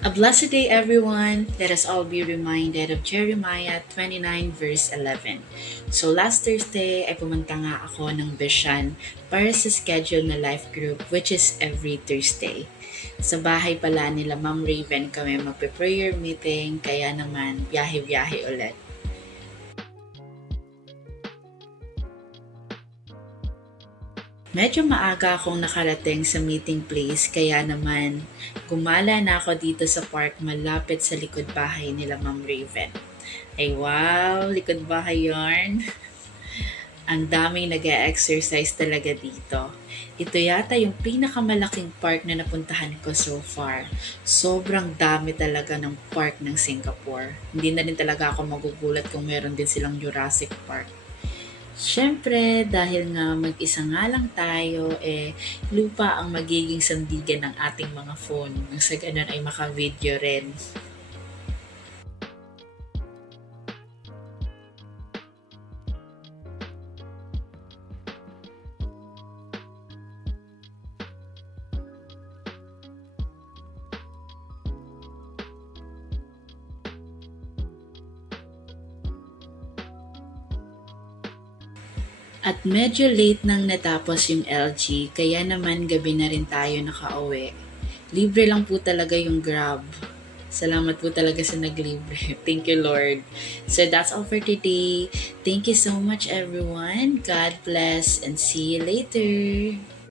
A blessed day, everyone. Let us all be reminded of Jeremiah 29 verse 11. So last Thursday ay pumunta nga ako ng Bishan para sa schedule na life group which is every Thursday. Sa bahay pala nila Ma'am Raven kami magpe-prayer meeting kaya naman biyahe-biyahe ulit. Medyo maaga akong nakarating sa meeting place kaya naman gumala na ako dito sa park malapit sa likod bahay nila Ma'am Raven. Ay wow, likod bahay yarn. Ang daming nag-exercise talaga dito. Ito yata yung pinakamalaking park na napuntahan ko so far. Sobrang dami talaga ng park ng Singapore. Hindi na rin talaga ako magugulat kung meron din silang Jurassic Park. Siyempre, dahil nga mag-isa nga lang tayo, lupa ang magiging sandigan ng ating mga phone. Nang sa ganun ay maka-video rin. At medyo late nang natapos yung LG, kaya naman gabi na rin tayo nakauwi. Libre lang po talaga yung Grab. Salamat po talaga sa naglibre. Thank you, Lord. So that's all for today. Thank you so much, everyone. God bless and see you later.